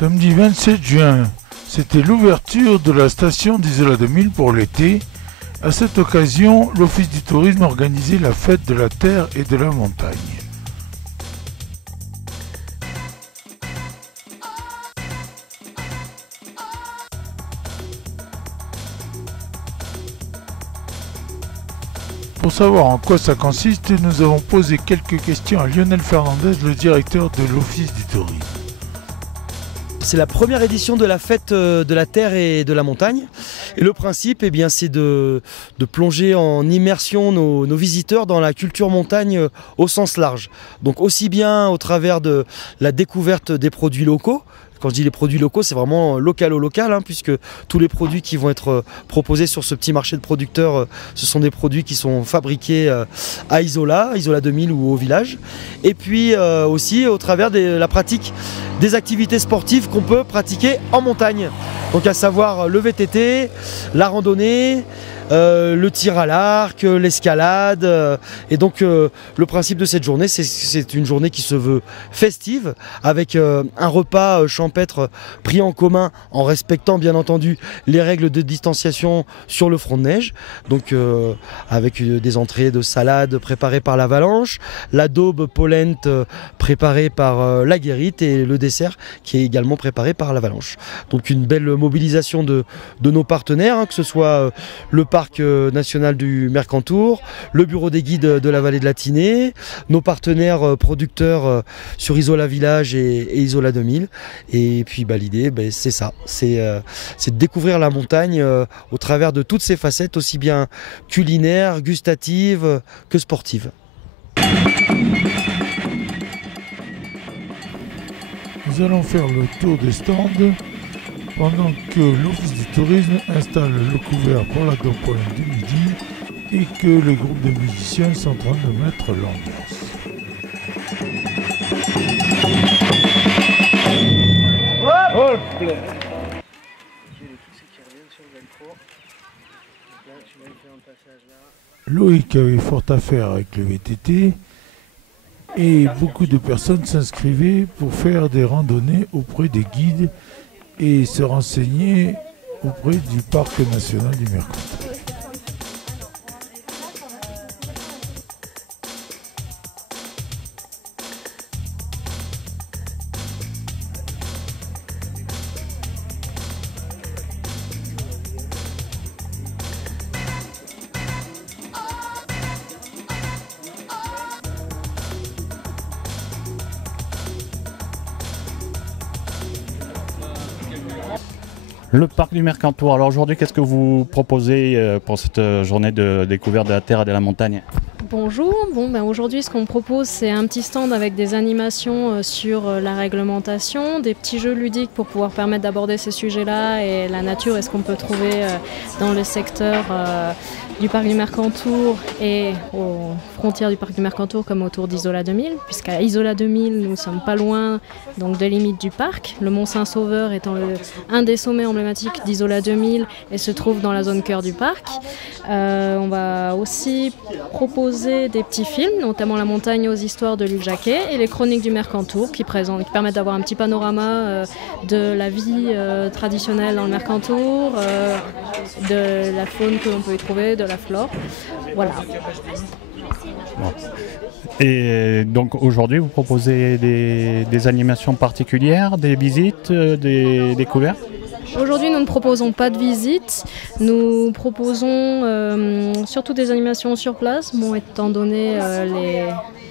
Samedi 27 juin, c'était l'ouverture de la station d'Isola 2000 pour l'été. À cette occasion, l'Office du tourisme organisait la fête de la terre et de la montagne. Pour savoir en quoi ça consiste, nous avons posé quelques questions à Lionel Fernandez, le directeur de l'Office du tourisme. C'est la première édition de la fête de la terre et de la montagne. Et le principe, eh bien, c'est de plonger en immersion nos visiteurs dans la culture montagne au sens large. Donc aussi bien au travers de la découverte des produits locaux. Quand je dis les produits locaux, c'est vraiment local au local, puisque tous les produits qui vont être proposés sur ce petit marché de producteurs, ce sont des produits qui sont fabriqués à Isola 2000 ou au village. Et puis aussi au travers de la pratique des activités sportives qu'on peut pratiquer en montagne. Donc à savoir le VTT, la randonnée, le tir à l'arc, l'escalade. Et donc le principe de cette journée, c'est une journée qui se veut festive, avec un repas champêtre pris en commun en respectant bien entendu les règles de distanciation sur le front de neige. Donc avec des entrées de salade préparées par l'Avalanche, la daube polente préparée par la Guérite et le dessert qui est également préparé par l'Avalanche. Donc une belle mobilisation de nos partenaires, que ce soit le parc national du Mercantour, le bureau des guides de la vallée de la Tinée, nos partenaires producteurs sur Isola Village et Isola 2000. Et puis l'idée, c'est ça, c'est de découvrir la montagne au travers de toutes ses facettes, aussi bien culinaires, gustatives que sportives. Nous allons faire le tour des stands pendant que l'Office du tourisme installe le couvert pour la Dôme Pollen du midi et que les groupes de musiciens sont en train de mettre l'ambiance. Loïc avait fort à faire avec le VTT et beaucoup de personnes s'inscrivaient pour faire des randonnées auprès des guides et se renseigner auprès du parc national du Mercantour. Le parc du Mercantour. Alors aujourd'hui, qu'est-ce que vous proposez pour cette journée de découverte de la terre et de la montagne ? Bonjour, aujourd'hui ce qu'on propose c'est un petit stand avec des animations sur la réglementation, des petits jeux ludiques pour pouvoir permettre d'aborder ces sujets-là et la nature et ce qu'on peut trouver dans le secteur du parc du Mercantour et aux frontières du parc du Mercantour comme autour d'Isola 2000, puisqu'à Isola 2000 nous ne sommes pas loin donc, des limites du parc, le Mont Saint-Sauveur étant un des sommets emblématiques d'Isola 2000 et se trouve dans la zone cœur du parc. On va aussi proposer des petits films, notamment La montagne aux histoires de Luc Jacquet et les chroniques du Mercantour qui permettent d'avoir un petit panorama de la vie traditionnelle dans le Mercantour, de la faune que l'on peut y trouver, de la flore. Voilà. Bon. Et donc aujourd'hui, vous proposez des animations particulières, des visites, des découvertes ? Aujourd'hui, nous ne proposons pas de visite. Nous proposons surtout des animations sur place, étant donné les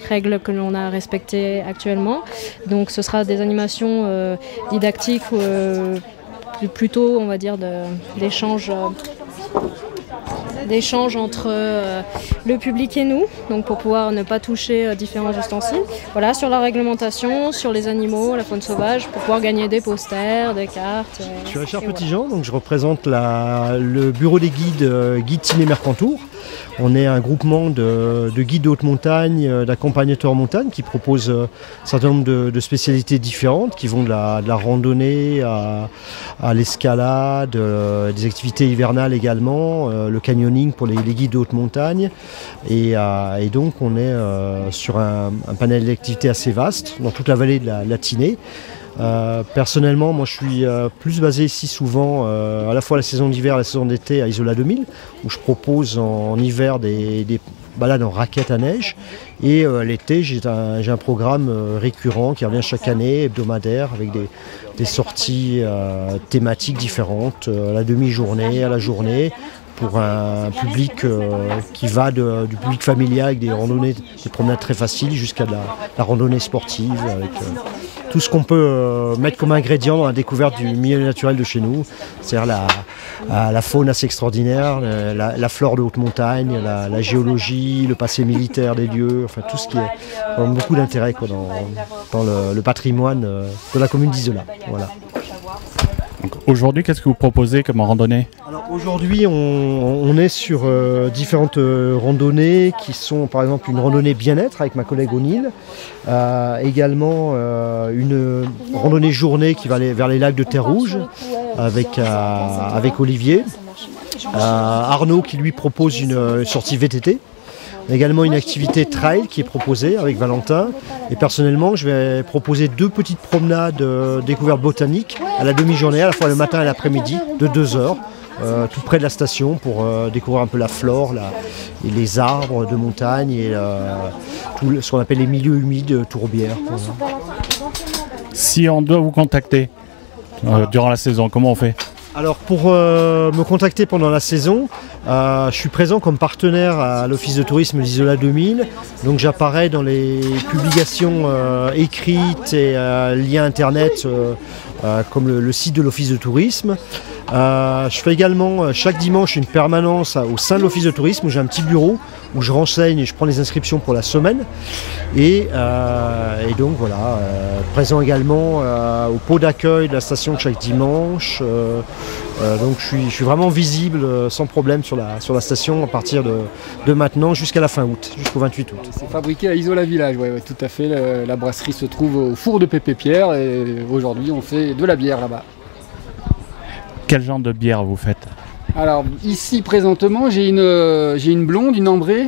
règles que l'on a respectées actuellement. Donc ce sera des animations didactiques, plutôt, on va dire, d'échanges entre le public et nous, donc pour pouvoir ne pas toucher différents ustensiles. Voilà, sur la réglementation, sur les animaux, la faune sauvage, pour pouvoir gagner des posters, des cartes. Je suis Richard Petitjean, donc je représente le bureau des guides, Guide Tinée Mercantour. On est un groupement de guides de haute montagne, d'accompagnateurs en montagne qui proposent un certain nombre de spécialités différentes qui vont de la randonnée à l'escalade, des activités hivernales également, le canyoning pour les guides de haute montagne. Et donc on est sur un panel d'activités assez vaste dans toute la vallée de la Tinée. Personnellement, moi je suis plus basé ici souvent à la fois la saison d'hiver et la saison d'été à Isola 2000, où je propose en hiver des balades en raquettes à neige. Et l'été, j'ai un programme récurrent qui revient chaque année, hebdomadaire, avec des sorties thématiques différentes, à la demi-journée, à la journée, pour un public qui va du public familial avec des randonnées, des promenades très faciles jusqu'à la randonnée sportive, avec tout ce qu'on peut mettre comme ingrédient dans la découverte du milieu naturel de chez nous, c'est-à-dire la faune assez extraordinaire, la flore de haute montagne, la géologie, le passé militaire des lieux, enfin tout ce qui a beaucoup d'intérêt dans le patrimoine de la commune d'Isola. Voilà. Aujourd'hui, qu'est-ce que vous proposez comme randonnée? Alors aujourd'hui, on est sur différentes randonnées qui sont par exemple une randonnée bien-être avec ma collègue O'Neill, également une randonnée journée qui va aller vers les lacs de Terre Rouge avec Olivier, Arnaud qui lui propose une sortie VTT. Également une activité trail qui est proposée avec Valentin. Et personnellement, je vais proposer 2 petites promenades découvertes botaniques à la demi-journée, à la fois le matin et l'après-midi, de 2 heures, tout près de la station pour découvrir un peu la flore, et les arbres de montagne et tout ce qu'on appelle les milieux humides tourbières. Voilà. Si on doit vous contacter durant la saison, comment on fait? Alors pour me contacter pendant la saison, je suis présent comme partenaire à l'Office de tourisme d'Isola 2000. Donc j'apparais dans les publications écrites et liens internet comme le site de l'Office de tourisme. Je fais également chaque dimanche une permanence au sein de l'Office de tourisme où j'ai un petit bureau où je renseigne et je prends les inscriptions pour la semaine. Et donc voilà, présent également au pot d'accueil de la station chaque dimanche. Donc je suis vraiment visible sans problème sur la station à partir de maintenant jusqu'à la fin août, jusqu'au 28 août. C'est fabriqué à Isola Village, ouais, tout à fait. La brasserie se trouve au four de Pépé Pierre et aujourd'hui on fait de la bière là-bas. Quel genre de bière vous faites? Alors ici présentement j'ai une blonde, une ambrée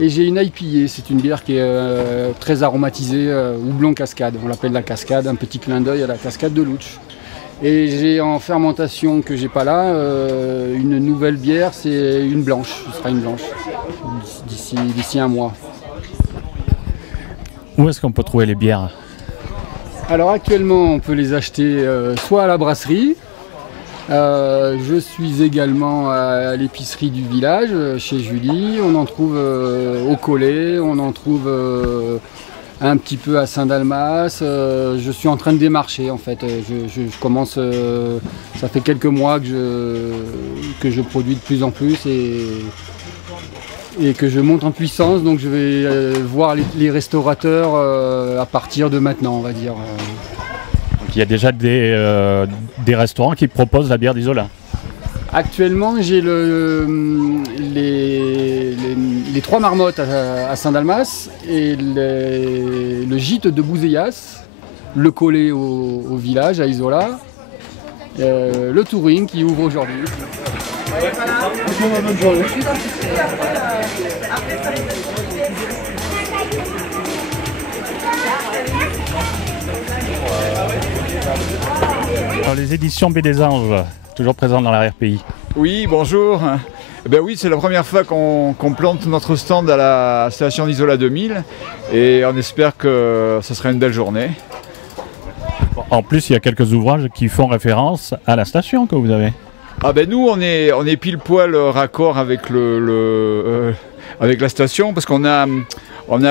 et j'ai une IPA. C'est une bière qui est très aromatisée, houblon cascade. On l'appelle la cascade, un petit clin d'œil à la cascade de Loutch. Et j'ai en fermentation que j'ai pas là, une nouvelle bière, c'est une blanche. Ce sera une blanche d'ici un mois. Où est-ce qu'on peut trouver les bières? Alors actuellement on peut les acheter soit à la brasserie. Je suis également à l'épicerie du village, chez Julie. On en trouve au Collet, on en trouve un petit peu à Saint-Dalmas. Je suis en train de démarcher en fait. Je commence, ça fait quelques mois que je produis de plus en plus et que je monte en puissance. Donc je vais voir les restaurateurs à partir de maintenant, on va dire. Il y a déjà des restaurants qui proposent la bière d'Isola. Actuellement, j'ai les Trois Marmottes à Saint-Dalmas et le gîte de Bouzéas, le Collet au village à Isola, le Touring qui ouvre aujourd'hui. Alors, les éditions Baie des Anges, toujours présentes dans l'arrière-pays. Oui, bonjour. Ben oui, c'est la première fois qu'on plante notre stand à la station d'Isola 2000 et on espère que ce sera une belle journée. En plus, il y a quelques ouvrages qui font référence à la station que vous avez. Ah ben nous, on est pile poil raccord avec avec la station parce qu'on a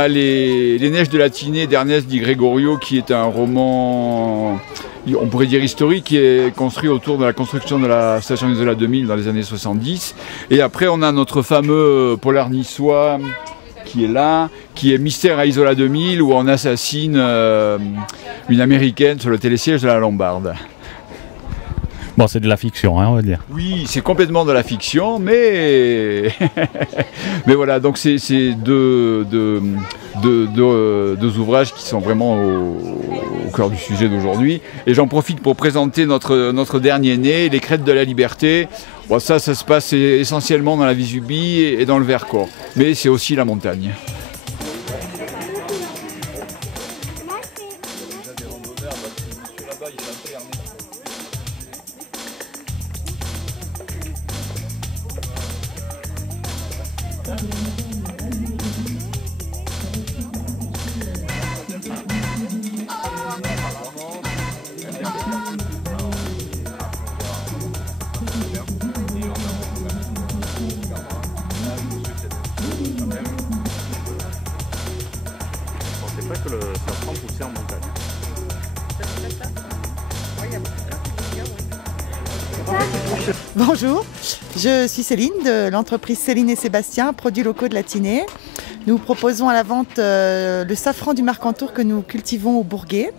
les Neiges de la Tinée d'Ernest Di Gregorio qui est un roman, on pourrait dire historique, qui est construit autour de la construction de la station d'Isola 2000 dans les années 70. Et après on a notre fameux polar niçois qui est là, qui est Mystère à Isola 2000 où on assassine une américaine sur le télésiège de la Lombarde. Bon, c'est de la fiction, hein, on va dire. Oui, c'est complètement de la fiction, mais mais voilà, donc c'est deux ouvrages qui sont vraiment au cœur du sujet d'aujourd'hui. Et j'en profite pour présenter notre dernier né, Les Crêtes de la Liberté. Bon, ça se passe essentiellement dans la Vésubie et dans le Vercors, mais c'est aussi la montagne. C'est vrai que le safran poussait en montagne. Bonjour, je suis Céline de l'entreprise Céline et Sébastien, produits locaux de la Tinée. Nous proposons à la vente le safran du Mercantour que nous cultivons au Bourguet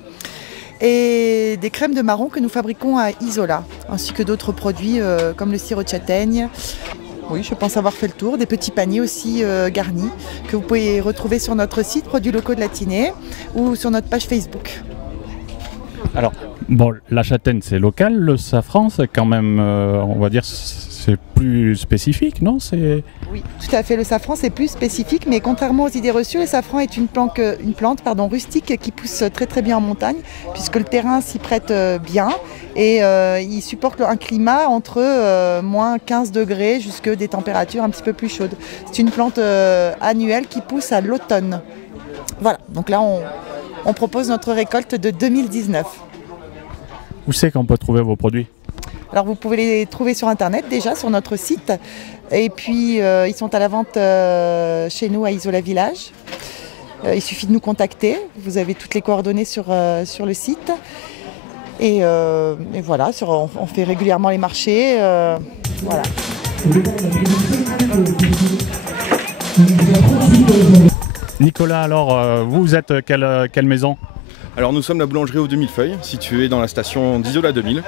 et des crèmes de marron que nous fabriquons à Isola, ainsi que d'autres produits comme le sirop de châtaigne. Oui, je pense avoir fait le tour. Des petits paniers aussi garnis que vous pouvez retrouver sur notre site Produits locaux de la Tinée ou sur notre page Facebook. Alors, bon, la châtaigne c'est local, le safran c'est quand même, on va dire, c'est plus spécifique, non? Oui, tout à fait. Le safran c'est plus spécifique, mais contrairement aux idées reçues, le safran est une plante rustique qui pousse très très bien en montagne, puisque le terrain s'y prête bien et il supporte un climat entre moins 15 degrés jusqu'à des températures un petit peu plus chaudes. C'est une plante annuelle qui pousse à l'automne. Voilà, donc là on propose notre récolte de 2019. Où c'est qu'on peut trouver vos produits? Alors vous pouvez les trouver sur internet déjà, sur notre site. Et puis ils sont à la vente chez nous à Isola Village. Il suffit de nous contacter. Vous avez toutes les coordonnées sur le site. Et voilà, on fait régulièrement les marchés. Voilà. Nicolas, alors vous êtes quelle maison? Alors nous sommes la boulangerie aux 2000 feuilles, située dans la station d'Isola 2000.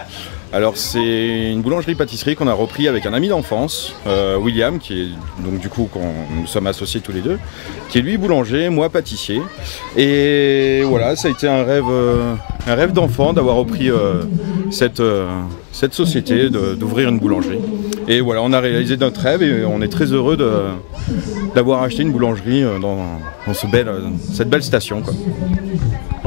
Alors c'est une boulangerie-pâtisserie qu'on a repris avec un ami d'enfance, William, qui est donc du coup nous sommes associés tous les deux, qui est lui boulanger, moi pâtissier. Et voilà, ça a été un rêve d'enfant d'avoir repris cette société, d'ouvrir une boulangerie. Et voilà, on a réalisé notre rêve et on est très heureux d'avoir acheté une boulangerie dans cette belle station, quoi.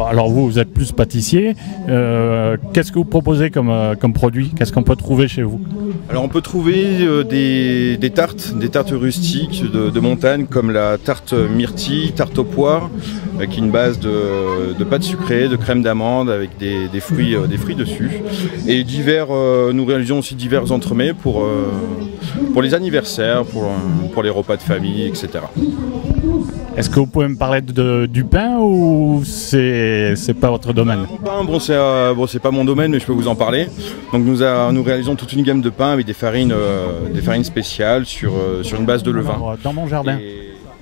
Alors vous êtes plus pâtissier, qu'est-ce que vous proposez comme produit? Qu'est-ce qu'on peut trouver chez vous? Alors on peut trouver des tartes rustiques de montagne comme la tarte myrtille, tarte aux poires, avec une base de pâte sucrée, de crème d'amande avec des fruits dessus. Et nous réalisons aussi divers entremets pour les anniversaires, pour les repas de famille, etc. Est-ce que vous pouvez me parler du pain ou c'est pas votre domaine? Le pain, c'est pas mon domaine, mais je peux vous en parler. Donc nous réalisons toute une gamme de pains avec des farines spéciales sur une base de levain. Dans mon jardin.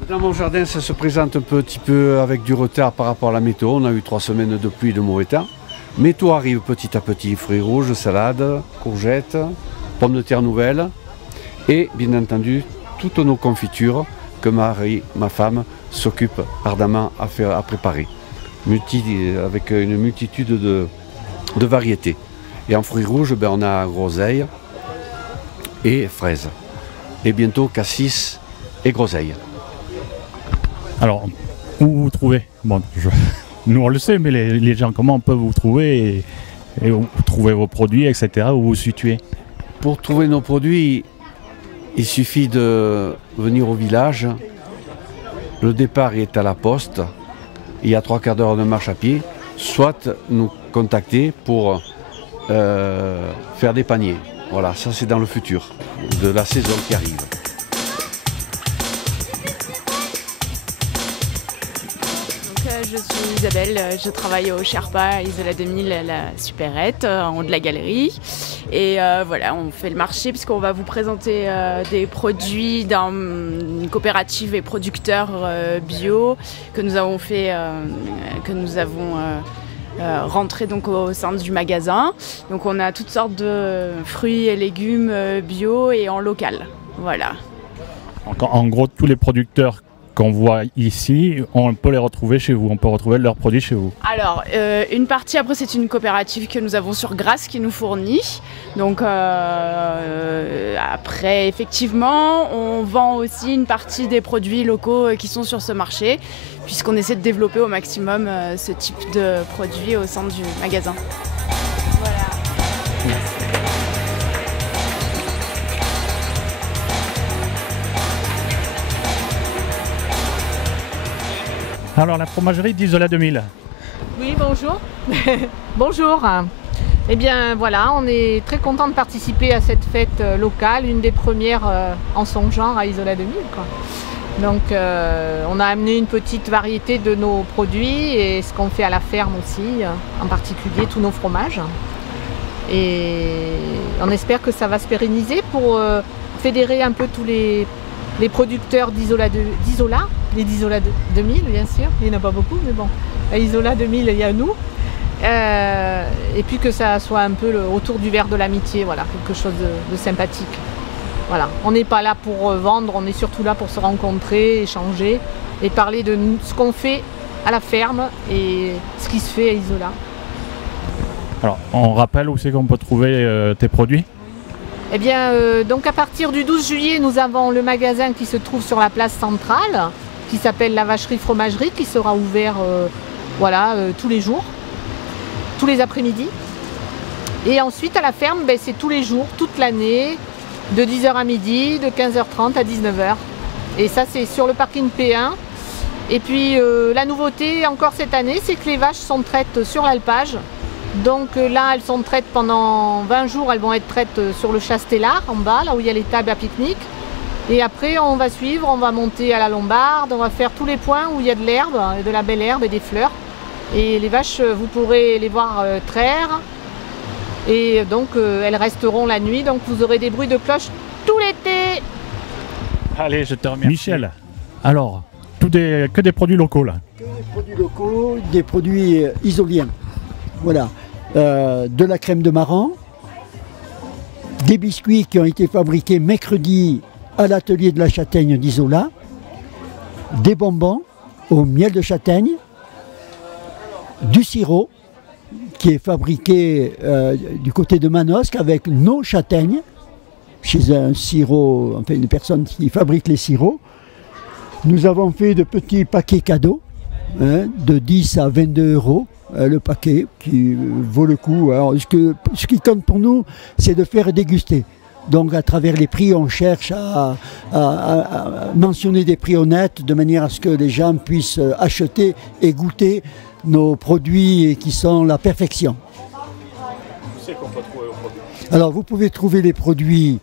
Dans mon jardin, ça se présente un petit peu avec du retard par rapport à la météo. On a eu 3 semaines de pluie et de mauvais temps. Mais tout arrive petit à petit. Fruits rouges, salades, courgettes, pommes de terre nouvelles et bien entendu toutes nos confitures que Marie, ma femme, s'occupe ardemment à préparer, avec une multitude de variétés. Et en fruits rouges, on a groseille et fraises. Et bientôt cassis et groseille. Alors, où vous trouvez? Bon, nous on le sait, mais les gens, comment peuvent vous trouver et où trouver vos produits, etc., où vous vous situez? Pour trouver nos produits, il suffit de venir au village. Le départ est à la poste. Il y a 3/4 d'heure de marche à pied. Soit nous contacter pour faire des paniers. Voilà, ça c'est dans le futur de la saison qui arrive. Je suis Isabelle, je travaille au Sherpa à Isola 2000, la supérette, en haut de la galerie. Et voilà, on fait le marché puisqu'on va vous présenter des produits d'une coopérative et producteurs bio que nous avons fait, rentrer donc au sein du magasin. Donc on a toutes sortes de fruits et légumes bio et en local. Voilà. En gros, tous les producteurs qu'on voit ici, on peut les retrouver chez vous, on peut retrouver leurs produits chez vous. Alors, une partie, après c'est une coopérative que nous avons sur Grasse qui nous fournit. Donc après, effectivement, on vend aussi une partie des produits locaux qui sont sur ce marché, puisqu'on essaie de développer au maximum ce type de produits au sein du magasin. Voilà. Alors la fromagerie d'Isola 2000. Oui, bonjour. Bonjour. Eh bien voilà, on est très content de participer à cette fête locale, une des premières en son genre à Isola 2000, quoi. Donc on a amené une petite variété de nos produits et ce qu'on fait à la ferme aussi, en particulier tous nos fromages. Et on espère que ça va se pérenniser pour fédérer un peu tous les producteurs d'Isola, les d'Isola 2000 bien sûr, il n'y en a pas beaucoup mais bon, à Isola 2000 il y a nous. Et puis que ça soit un peu autour du verre de l'amitié, voilà, quelque chose de sympathique. Voilà. On n'est pas là pour vendre, on est surtout là pour se rencontrer, échanger et parler de ce qu'on fait à la ferme et ce qui se fait à Isola. Alors, on rappelle où c'est qu'on peut trouver tes produits? Eh bien, donc à partir du 12 juillet, nous avons le magasin qui se trouve sur la place centrale, qui s'appelle la Vacherie Fromagerie, qui sera ouvert tous les jours, tous les après-midi. Et ensuite, à la ferme, ben, c'est tous les jours, toute l'année, de 10h à midi, de 15h30 à 19h. Et ça, c'est sur le parking P1. Et puis, la nouveauté, encore cette année, c'est que les vaches sont traites sur l'alpage. Donc là, elles sont traites pendant 20 jours, elles vont être traites sur le Chastellard, en bas, là où il y a les tables à pique-nique. Et après, on va suivre, on va monter à la Lombarde, on va faire tous les points où il y a de l'herbe, de la belle herbe et des fleurs. Et les vaches, vous pourrez les voir traire. Et donc, elles resteront la nuit, donc vous aurez des bruits de cloche tout l'été. Allez, je te remercie. Michel, alors, que des produits locaux là? Que des produits locaux, des produits isoliens. Voilà, de la crème de marron, des biscuits qui ont été fabriqués mercredi à l'atelier de la châtaigne d'Isola, des bonbons au miel de châtaigne, du sirop qui est fabriqué du côté de Manosque avec nos châtaignes, chez un sirop, enfin une personne qui fabrique les sirops. Nous avons fait de petits paquets cadeaux, de 10 à 22 € le paquet, qui vaut le coup. Alors, ce qui compte pour nous, c'est de faire déguster. Donc à travers les prix, on cherche à mentionner des prix honnêtes, de manière à ce que les gens puissent acheter et goûter nos produits qui sont la perfection. C'est qu'on peut trouver aux produits. Alors vous pouvez trouver les produits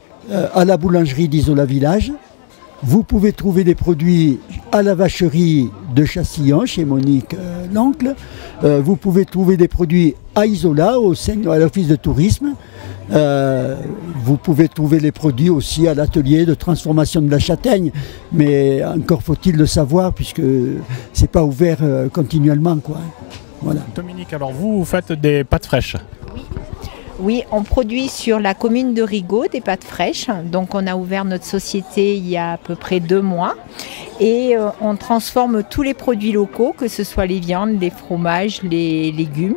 à la boulangerie d'Isola Village. Vous pouvez trouver des produits à la vacherie de Chastillon, chez Monique l'oncle. Vous pouvez trouver des produits à Isola, à l'office de tourisme. Vous pouvez trouver les produits aussi à l'atelier de transformation de la châtaigne. Mais encore faut-il le savoir, puisque ce n'est pas ouvert continuellement, quoi. Voilà. Dominique, alors vous faites des pâtes fraîches? Oui, on produit sur la commune de Rigaud des pâtes fraîches. Donc on a ouvert notre société il y a à peu près 2 mois. Et on transforme tous les produits locaux, que ce soit les viandes, les fromages, les légumes.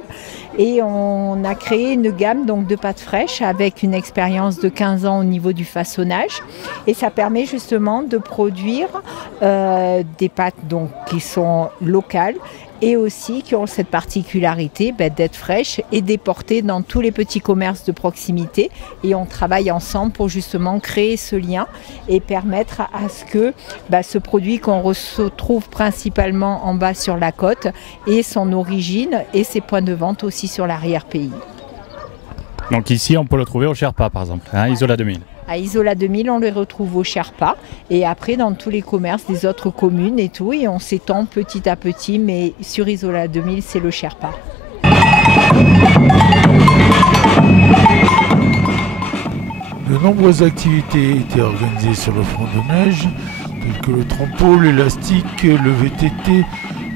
Et on a créé une gamme donc, de pâtes fraîches avec une expérience de 15 ans au niveau du façonnage. Et ça permet justement de produire des pâtes donc, qui sont locales et aussi qui ont cette particularité d'être fraîches et déportées dans tous les petits commerces de proximité. Et on travaille ensemble pour justement créer ce lien et permettre à ce que ce produit qu'on retrouve principalement en bas sur la côte ait son origine et ses points de vente aussi sur l'arrière-pays. Donc ici, on peut le trouver au Sherpa par exemple, Isola 2000. À Isola 2000, on les retrouve au Sherpa et après dans tous les commerces des autres communes et tout. Et on s'étend petit à petit, mais sur Isola 2000, c'est le Sherpa. De nombreuses activités étaient organisées sur le front de neige, telles que le trampo, l'élastique, le VTT,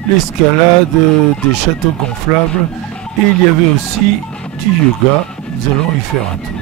l'escalade, des châteaux gonflables, et il y avait aussi du yoga. Nous allons y faire un tour.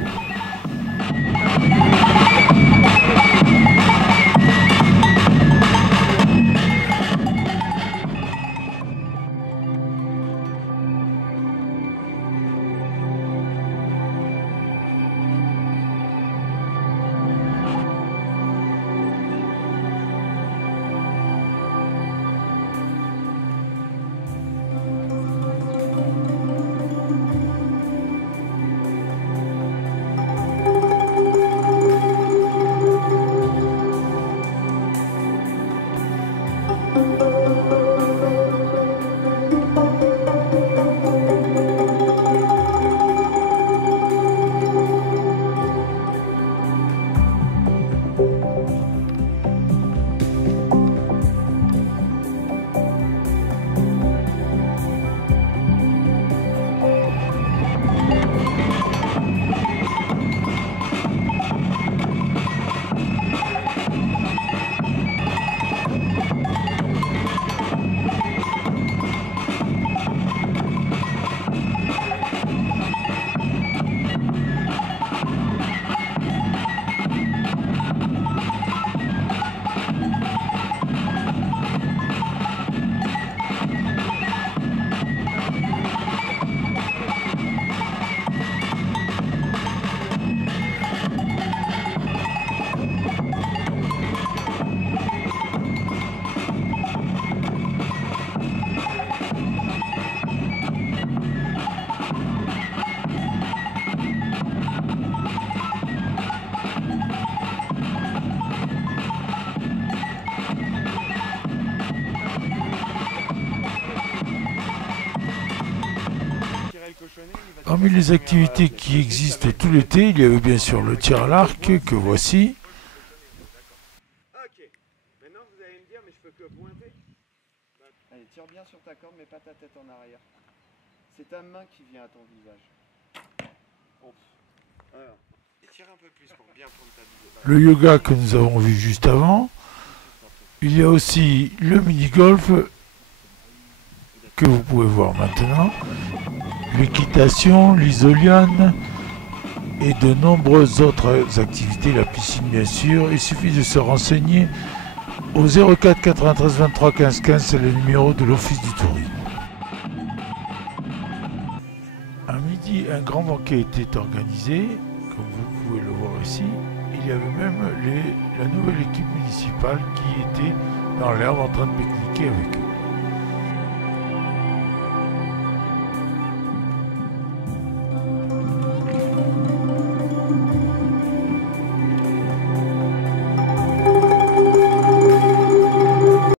Parmi les activités qui existent tout l'été, il y avait bien sûr le tir à l'arc que voici. Ok, maintenant vous allez me dire, mais je peux que pointer. Allez, tire bien sur ta corde, mais pas ta tête en arrière. C'est ta main qui vient à ton visage. Alors, tire un peu plus pour bien prendre ta visage. Le yoga que nous avons vu juste avant. Il y a aussi le mini-golf que vous pouvez voir maintenant. L'équitation, l'isoliane et de nombreuses autres activités, la piscine bien sûr. Il suffit de se renseigner au 04 93 23 15 15, c'est le numéro de l'Office du tourisme. À midi, un grand banquet était organisé, comme vous pouvez le voir ici. Il y avait même la nouvelle équipe municipale qui était dans l'herbe en train de pique-niquer avec eux.